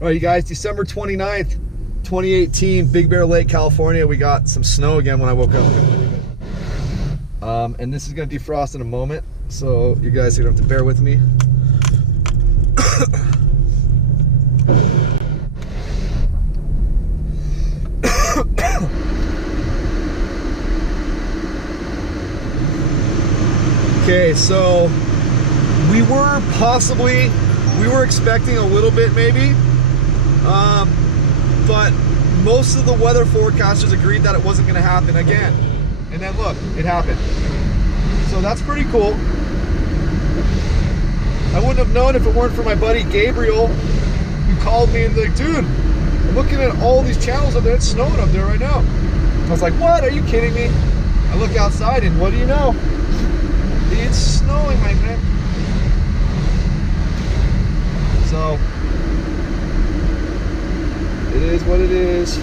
All right, you guys, December 29th, 2018, Big Bear Lake, California. We got some snow again when I woke up. And this is gonna defrost in a moment, so you guys are gonna have to bear with me. Okay, so we were expecting a little bit maybe, but most of the weather forecasters agreed that it wasn't going to happen again. And then look, it happened. So that's pretty cool. I wouldn't have known if it weren't for my buddy Gabriel, who called me and was like, dude, I'm looking at all these channels up there, it's snowing up there right now. I was like, what? Are you kidding me? I look outside and what do you know? It's snowing, my friend. So, it is what it is.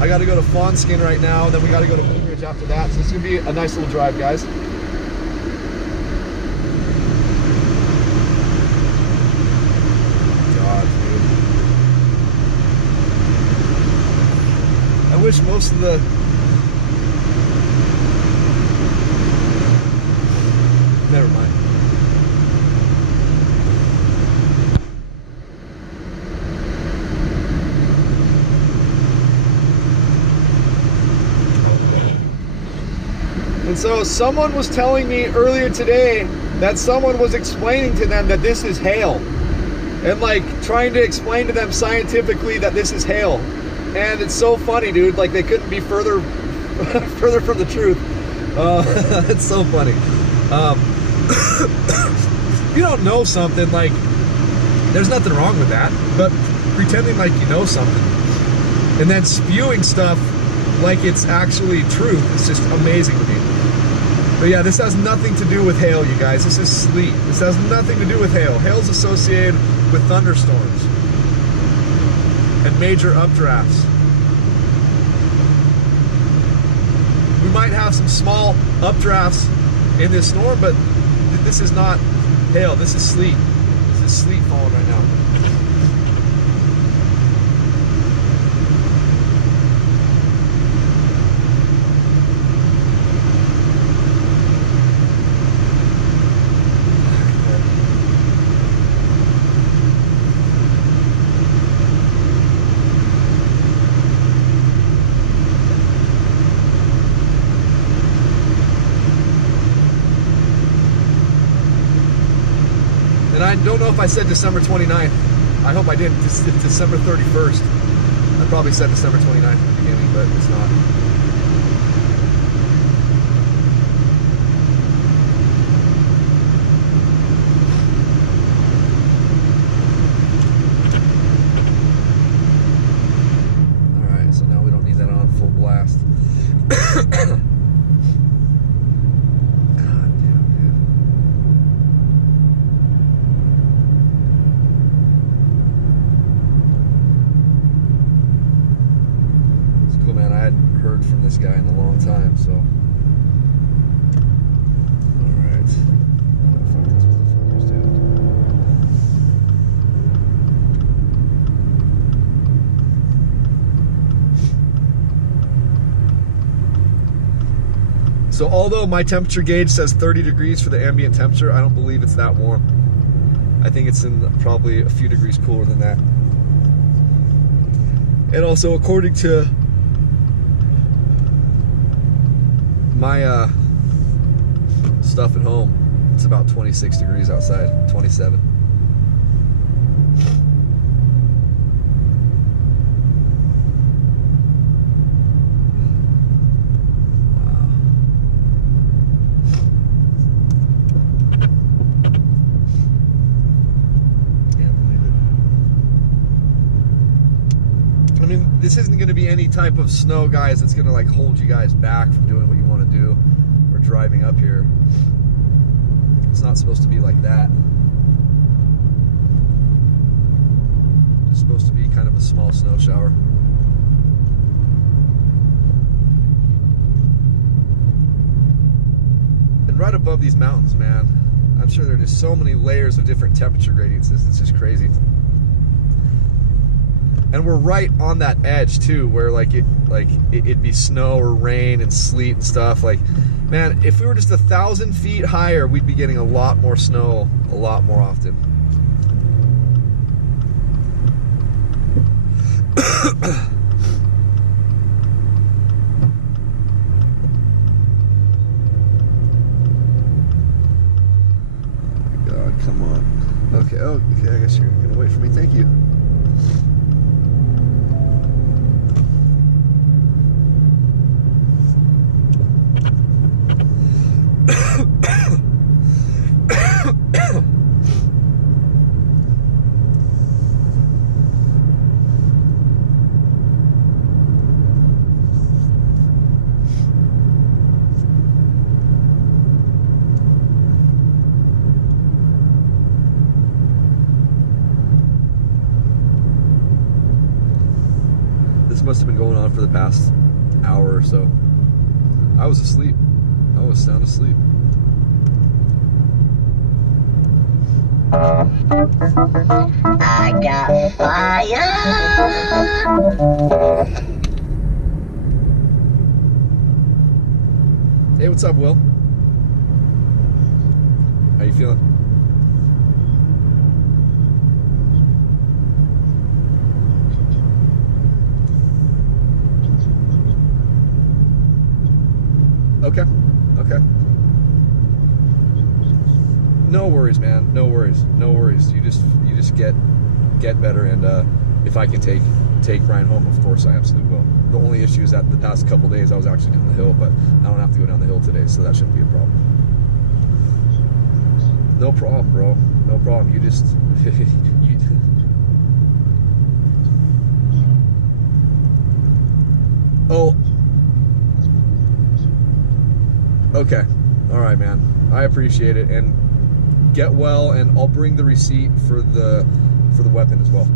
I got to go to Fawnskin right now, and then we got to go to Blue Ridge after that. So it's going to be a nice little drive, guys. God, dude. I wish most of the... Never mind. And so someone was telling me earlier today that someone was explaining to them that this is hail. And like trying to explain to them scientifically that this is hail. And it's so funny, dude. Like they couldn't be further from the truth. It's so funny. You don't know something, like there's nothing wrong with that, but pretending like you know something and then spewing stuff like it's actually truth is just amazing to me. But yeah, this has nothing to do with hail, you guys. This is sleet. This has nothing to do with hail. Hail's associated with thunderstorms and major updrafts. We might have some small updrafts in this storm, but this is not hail, this is sleet. This is sleet falling right now. And I don't know if I said December 29th. I hope I didn't. It's December 31st. I probably said December 29th at the beginning, but it's not. Alright, so now we don't need that on full blast. From this guy in a long time, so alright. Fuck these motherfuckers, dude. So although my temperature gauge says 30 degrees for the ambient temperature, I don't believe it's that warm. I think it's in probably a few degrees cooler than that. And also according to my stuff at home, it's about 26 degrees outside, 27. Wow. Can't believe it. I mean, this isn't going to be any type of snow, guys, that's going to like hold you guys back from doing what you want to do or driving up here. It's not supposed to be like that. It's supposed to be kind of a small snow shower. And right above these mountains, man, I'm sure there are just so many layers of different temperature gradients. It's just crazy. And we're right on that edge too, where it'd be snow or rain and sleet and stuff. Like, man, if we were just 1,000 feet higher, we'd be getting a lot more snow a lot more often. God, come on. Okay, oh, okay, I guess you're gonna wait for me. Thank you. This must have been going on for the past hour or so. I was asleep. I was sound asleep. I got fire. Hey, what's up, Will? How you feeling? Okay. Okay. No worries, man. No worries. No worries. You just get better, and if I can take Ryan home, of course I absolutely will. The only issue is that the past couple days I was actually down the hill, but I don't have to go down the hill today, so that shouldn't be a problem. No problem, bro. No problem. You just Oh. Okay. All right, man. I appreciate it, and get well, and I'll bring the receipt for the weapon as well.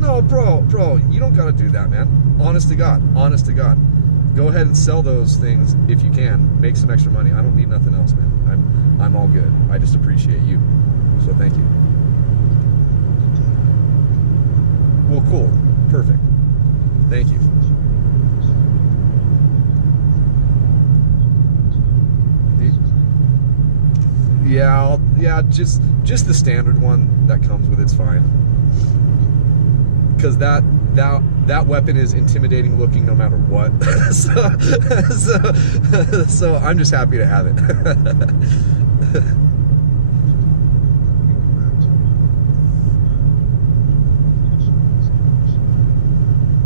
No, bro, you don't gotta do that, man. Honest to God. Go ahead and sell those things if you can. Make some extra money. I don't need nothing else, man. I'm all good. I just appreciate you. So thank you. Well, cool. Perfect. Thank you. Yeah, just the standard one that comes with it's fine. Because that weapon is intimidating looking no matter what. so I'm just happy to have it.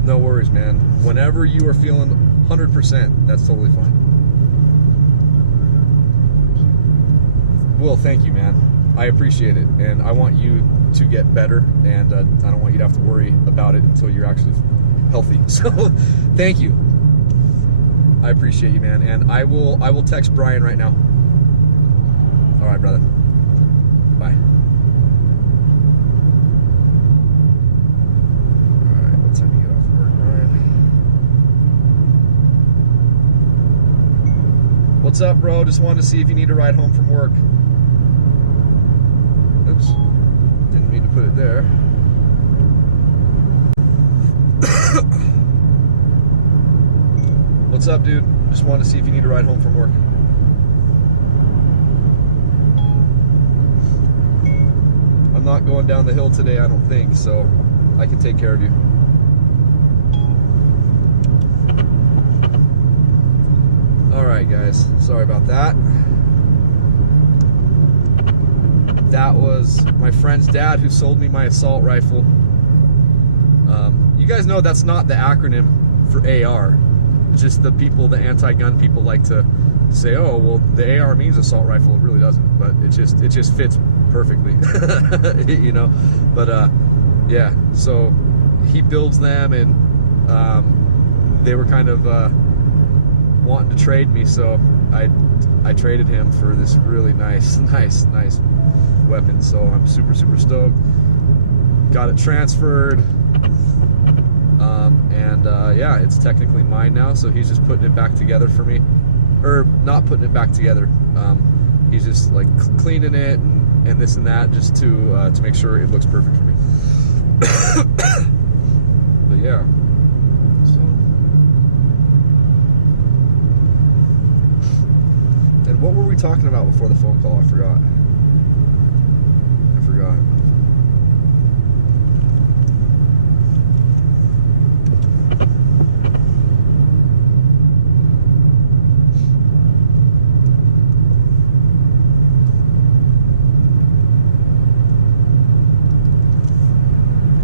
No worries, man. Whenever you are feeling 100%, that's totally fine. Will, thank you, man. I appreciate it, and I want you to get better, and I don't want you to have to worry about it until you're actually healthy. So, thank you. I appreciate you, man, and I will text Brian right now. All right, brother. Bye. All right, what time do you get off work, Brian? What's up, bro? Just wanted to see if you need a ride home from work. Oops, didn't mean to put it there. What's up, dude? Just wanted to see if you need a ride home from work. I'm not going down the hill today, I don't think, so I can take care of you. Alright, guys, sorry about that. That was my friend's dad who sold me my assault rifle. You guys know that's not the acronym for AR. It's just the anti-gun people like to say, oh, well, the AR means assault rifle. It really doesn't, but it just fits perfectly, you know. But yeah, so he builds them, and they were kind of wanting to trade me, so I traded him for this really nice weapon. So I'm super stoked. Got it transferred, and yeah, it's technically mine now, so he's just putting it back together for me. or not putting it back together. He's just like cleaning it and this and that, just to make sure it looks perfect for me. But yeah, so. And what were we talking about before the phone call? I forgot.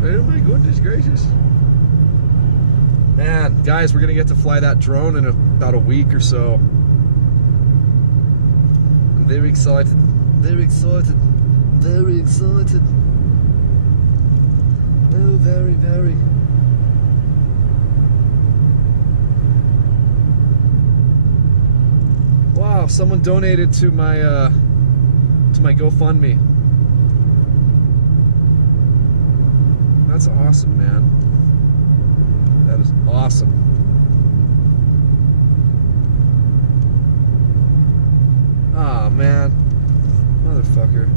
Oh my goodness gracious. Man, guys, we're gonna get to fly that drone in about a week or so. I'm very excited. Very excited. Very excited. Oh, very, very. Wow, someone donated to my GoFundMe. That's awesome, man. That is awesome. Ah, man. Motherfucker.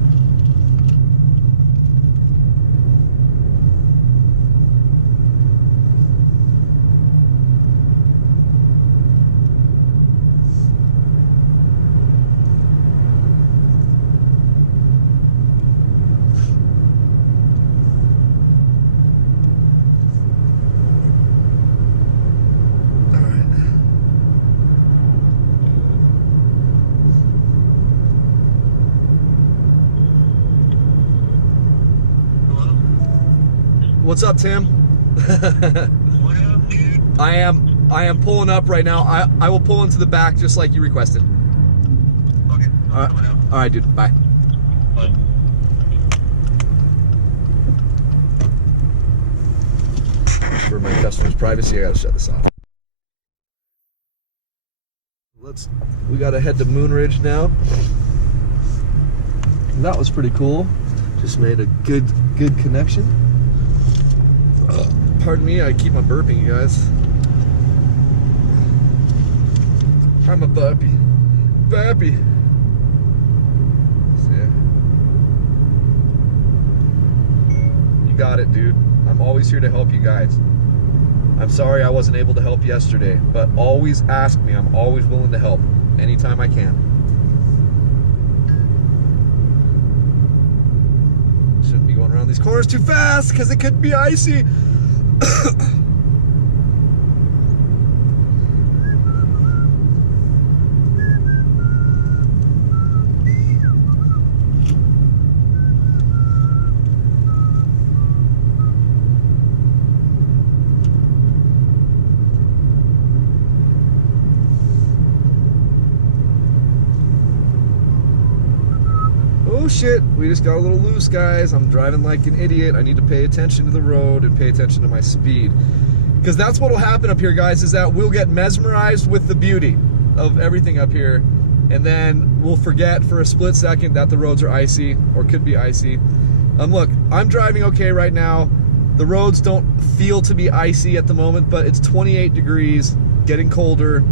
What's up, Tim? What up, dude? I am pulling up right now. I will pull into the back just like you requested. Okay, All right, dude. Bye. Bye. For my customers' privacy, I gotta shut this off. We gotta head to Moonridge now. That was pretty cool. Just made a good connection. Pardon me, I keep on burping, you guys. I'm a burpee. Burpee. So, yeah. You got it, dude. I'm always here to help you guys. I'm sorry I wasn't able to help yesterday, but always ask me. I'm always willing to help anytime I can. Shouldn't be going around these corners too fast because it could be icy. Oh shit, we just got a little loose, guys. I'm driving like an idiot. I need to pay attention to the road and pay attention to my speed. Because that's what will happen up here, guys, is that we'll get mesmerized with the beauty of everything up here. And then we'll forget for a split second that the roads are icy, or could be icy. Look, I'm driving okay right now. The roads don't feel to be icy at the moment, but it's 28 degrees, getting colder.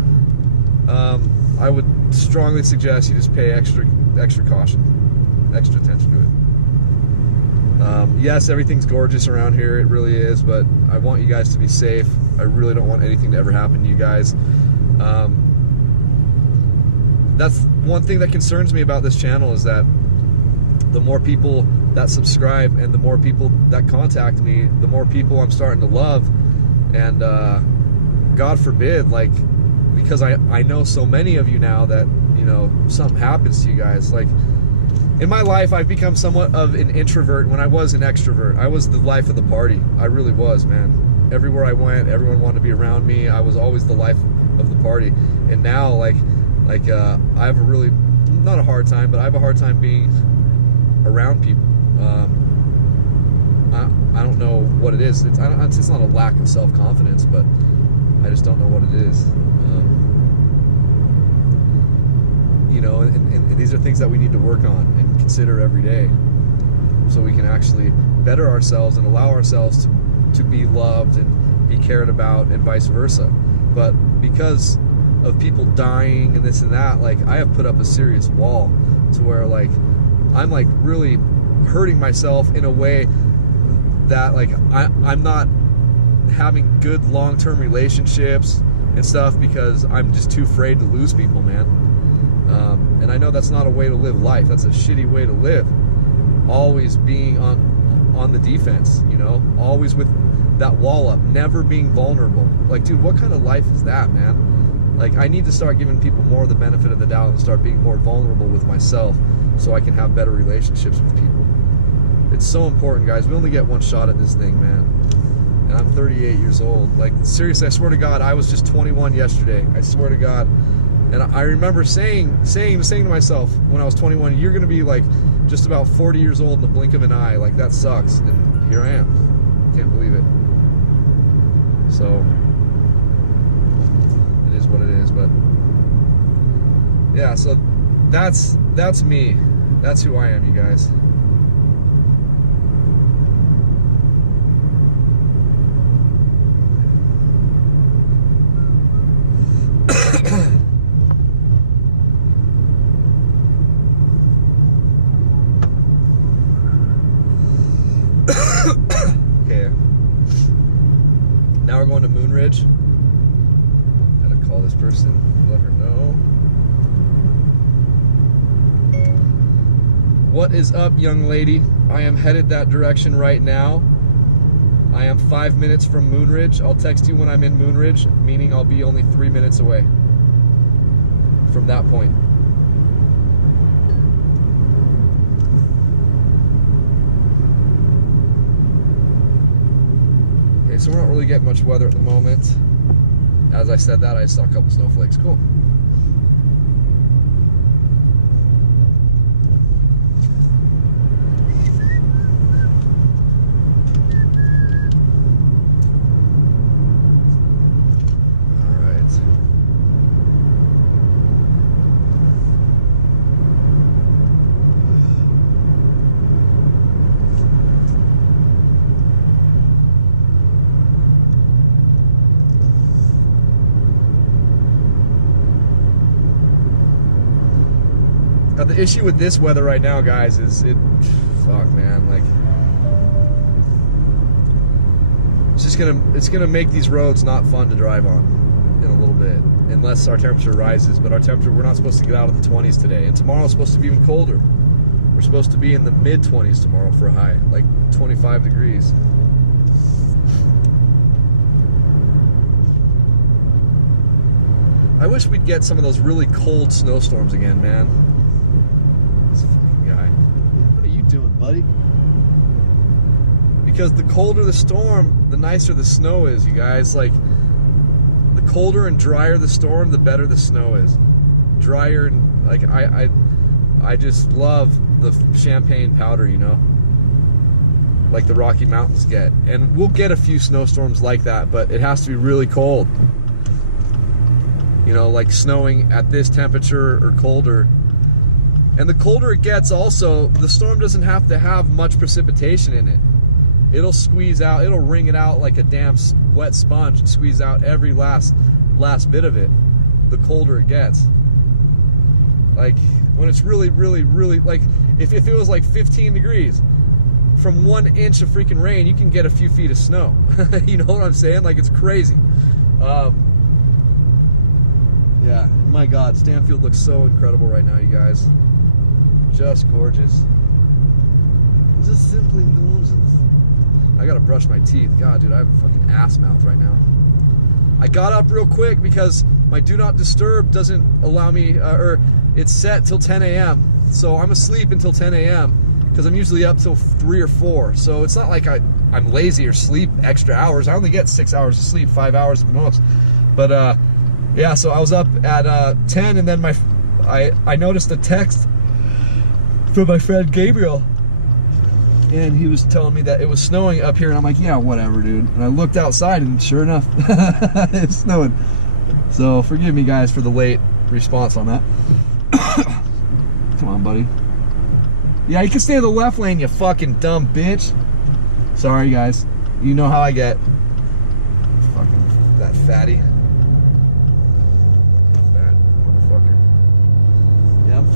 I would strongly suggest you just pay extra caution. Extra attention to it. Yes, everything's gorgeous around here, it really is, but I want you guys to be safe. I really don't want anything to ever happen to you guys. That's one thing that concerns me about this channel, is that the more people that subscribe and the more people that contact me, the more people I'm starting to love. And God forbid, like, because I know so many of you now that, you know, something happens to you guys. Like, in my life, I've become somewhat of an introvert when I was an extrovert. I was the life of the party. I really was, man. Everywhere I went, everyone wanted to be around me. I was always the life of the party. And now, like I have a really, not a hard time, but I have a hard time being around people. I don't know what it is. It's not a lack of self-confidence, but I just don't know what it is. You know, and these are things that we need to work on and consider every day, so we can actually better ourselves and allow ourselves to be loved and be cared about, and vice versa. But because of people dying and this and that, like I have put up a serious wall to where like I'm like really hurting myself in a way that like I'm not having good long-term relationships and stuff because I'm just too afraid to lose people, man. And I know that's not a way to live life. That's a shitty way to live. Always being on the defense, you know, always with that wall up, never being vulnerable. Like, dude, what kind of life is that, man? Like, I need to start giving people more of the benefit of the doubt and start being more vulnerable with myself so I can have better relationships with people. It's so important, guys. We only get one shot at this thing, man. And I'm 38 years old. Like, seriously, I swear to God, I was just 21 yesterday. I swear to God. And I remember saying to myself when I was 21, you're going to be like just about 40 years old in the blink of an eye. Like, that sucks. And here I am. Can't believe it. So, it is what it is. But, yeah, so that's me. That's who I am, you guys. Okay. Now we're going to Moonridge. Gotta call this person, let her know. What is up, young lady? I am headed that direction right now. I am 5 minutes from Moonridge. I'll text you when I'm in Moonridge, meaning I'll be only 3 minutes away from that point. Okay, so we're not really getting much weather at the moment. As I said that, I saw a couple snowflakes. Cool. Now, the issue with this weather right now, guys, is fuck, man, like, it's gonna make these roads not fun to drive on in a little bit, unless our temperature rises. But our temperature, we're not supposed to get out of the 20s today, and tomorrow's supposed to be even colder. We're supposed to be in the mid 20s tomorrow for a high, like 25 degrees. I wish we'd get some of those really cold snowstorms again, man. Doing, buddy? Because the colder the storm, the nicer the snow is, you guys. Like, the colder and drier the storm, the better the snow is. Drier and like I just love the champagne powder, you know, like the Rocky Mountains get. And we'll get a few snowstorms like that, but it has to be really cold. You know, like snowing at this temperature or colder. And the colder it gets also, the storm doesn't have to have much precipitation in it. It'll squeeze out, it'll wring it out like a damn wet sponge and squeeze out every last bit of it, the colder it gets. Like, when it's really, really, really, like, if it was like 15 degrees, from 1 inch of freaking rain, you can get a few feet of snow. You know what I'm saying? Like, it's crazy. Yeah, my God, Stanfield looks so incredible right now, you guys. Just gorgeous. Just simply gorgeous. I gotta brush my teeth. God, dude, I have a fucking ass mouth right now. I got up real quick because my do not disturb doesn't allow me, or it's set till 10 a.m. So I'm asleep until 10 a.m. because I'm usually up till 3 or 4. So it's not like I'm lazy or sleep extra hours. I only get 6 hours of sleep, 5 hours at most. But yeah, so I was up at 10, and then I noticed a text from my friend Gabriel, and he was telling me that it was snowing up here, and I'm like, yeah, whatever, dude. And I looked outside, and sure enough, it's snowing. So forgive me, guys, for the late response on that. Come on, buddy. Yeah, you can stay in the left lane, you fucking dumb bitch. Sorry, guys. You know how I get. Fucking that fatty.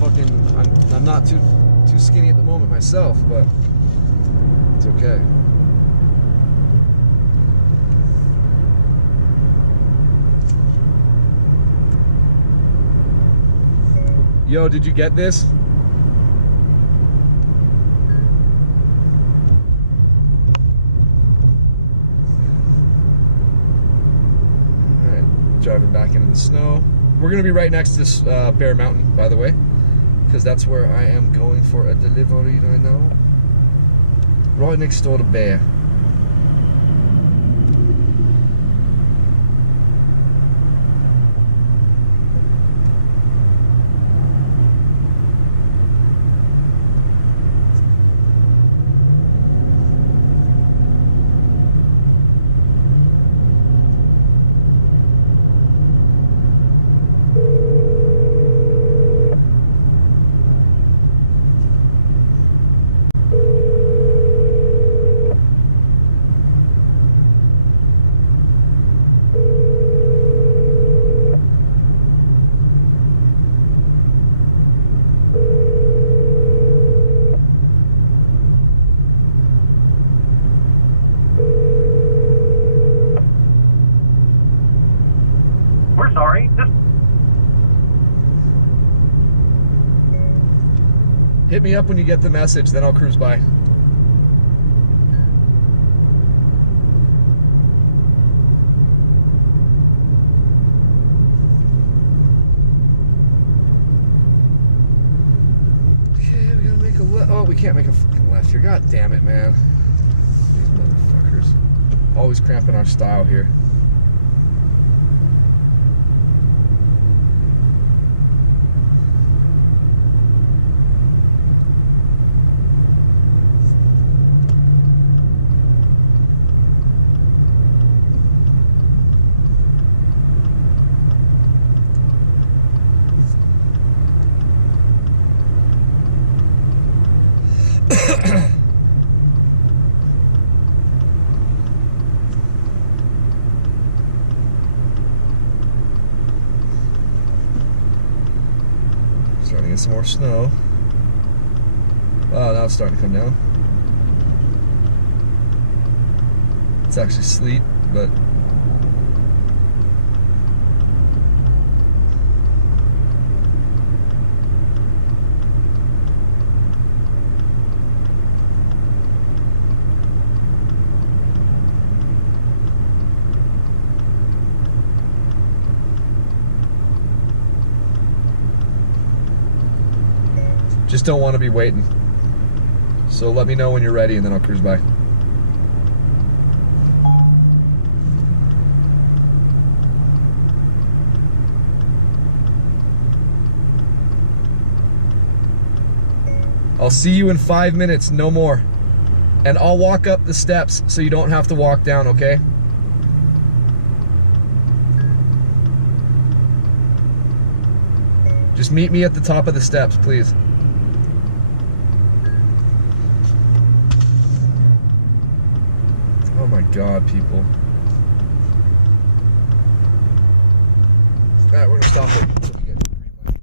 I'm not too skinny at the moment myself, but it's okay. Yo, did you get this? Alright, driving back into the snow. We're gonna be right next to this Bear Mountain, by the way, because that's where I am going for a delivery right now. Right next door to Bear. We're sorry. Hit me up when you get the message, then I'll cruise by. Okay, we gotta make a left. Oh, we can't make a fucking left here. God damn it, man. These motherfuckers. Always cramping our style here. Starting to get some more snow. Oh, now it's starting to come down. It's actually sleet, but just don't want to be waiting. So let me know when you're ready and then I'll cruise by. I'll see you in 5 minutes, no more. And I'll walk up the steps so you don't have to walk down, okay? Just meet me at the top of the steps, please. Oh my God, people. All right, we're gonna stop it until we get the green light.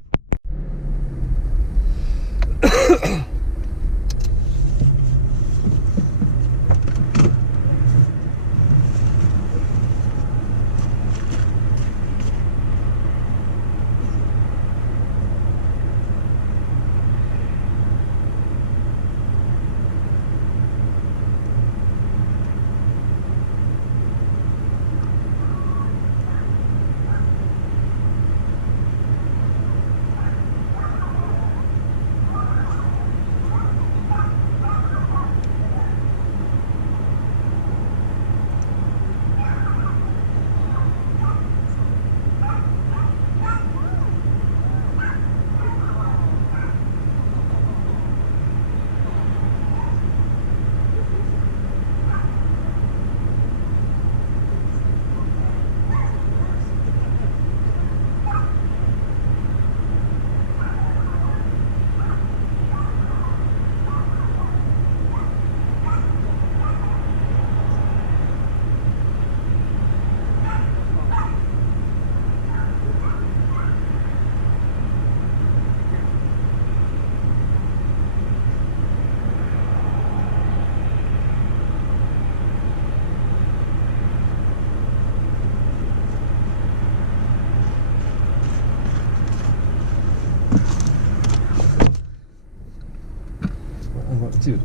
dude.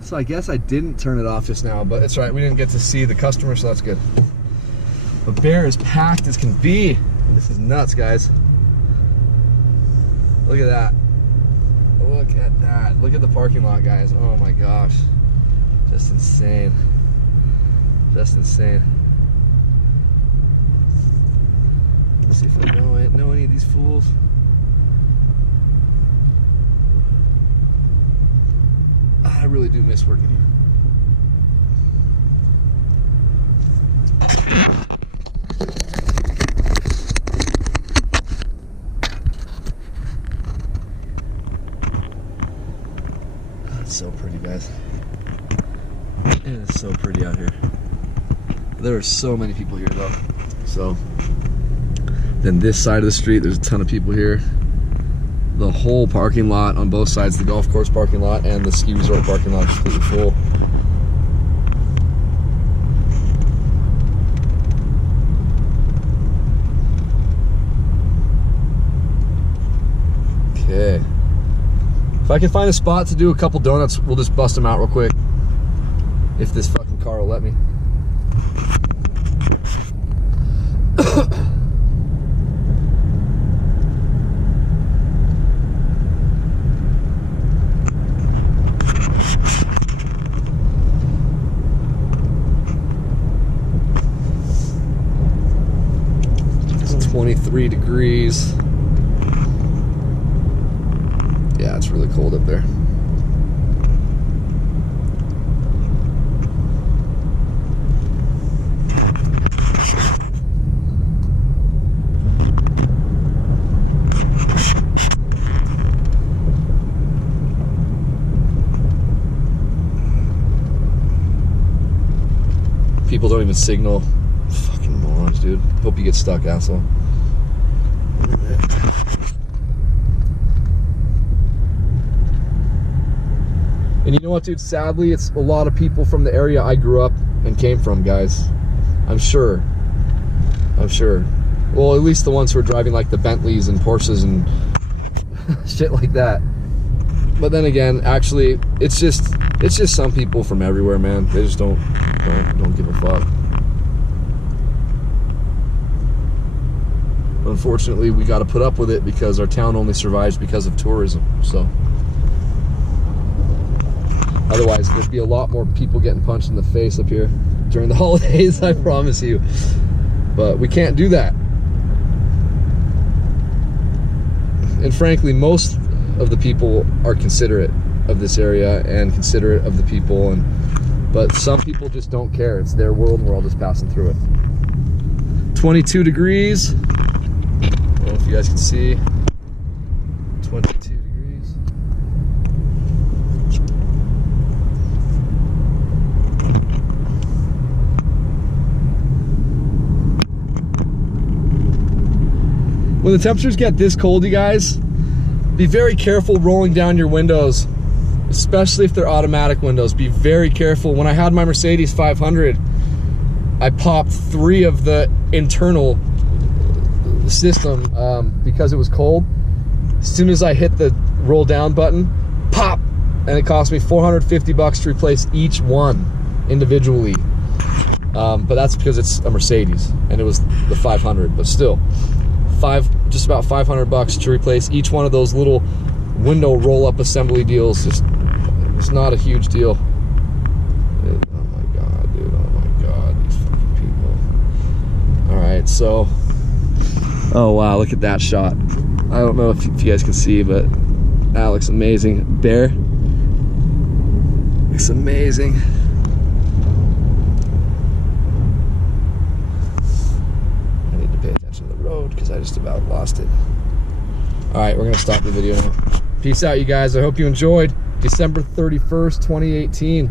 So I guess I didn't turn it off just now, but it's right. We didn't get to see the customer, so that's good. But Bear is packed as can be. This is nuts, guys. Look at that. Look at that. Look at the parking lot, guys. Oh my gosh. Just insane. Just insane. Let's see if I know any of these fools. I really do miss working here. It's so pretty, guys. It is so pretty out here. There are so many people here, though. So, then this side of the street, there's a ton of people here. The whole parking lot on both sides, the golf course parking lot and the ski resort parking lot, is completely full. Okay. If I can find a spot to do a couple donuts, we'll just bust them out real quick. If this fucking car will let me. It's 23 degrees. Yeah, it's really cold up there. People don't even signal. Fucking morons, dude. Hope you get stuck, asshole. And you know what, dude? Sadly, it's a lot of people from the area I grew up and came from, guys. I'm sure. I'm sure. Well, at least the ones who are driving like the Bentleys and Porsches and shit like that. But then again, actually, it's just some people from everywhere, man. They just don't give a fuck. Unfortunately, we got to put up with it because our town only survives because of tourism. So. Otherwise, there'd be a lot more people getting punched in the face up here during the holidays, I promise you. But we can't do that. And frankly, most of the people are considerate of this area and considerate of the people. But some people just don't care. It's their world and we're all just passing through it. 22 degrees. I don't know if you guys can see. 22 degrees. When the temperatures get this cold, you guys, be very careful rolling down your windows, especially if they're automatic windows. Be very careful. When I had my Mercedes 500, I popped 3 of the internal system because it was cold. As soon as I hit the roll down button, pop, and it cost me $450 to replace each one individually. But that's because it's a Mercedes and it was the 500, but still. Just about $500 to replace each one of those little window roll-up assembly deals. It's not a huge deal. Oh my god, dude! Oh my god, these fucking people. All right, so. Oh wow, look at that shot. I don't know if you guys can see, but that looks amazing. Bear looks amazing. Because I just about lost it. All right, we're gonna stop the video now. Peace out, you guys. I hope you enjoyed. December 31st, 2018,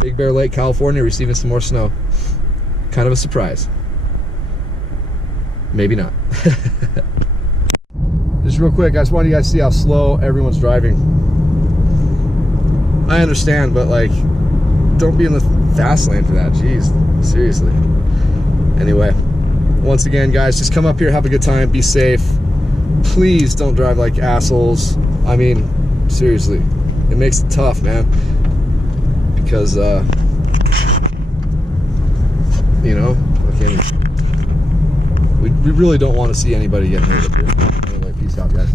Big Bear Lake, California, receiving some more snow. Kind of a surprise. Maybe not. Just real quick, I just want you guys to see how slow everyone's driving. I understand, but like, don't be in the fast lane for that. Jeez, seriously. Anyway. once again, guys, just come up here, have a good time, be safe. Please don't drive like assholes. I mean, seriously, it makes it tough, man. Because, you know, okay, we really don't want to see anybody get hurt up here. Anyway, peace out, guys.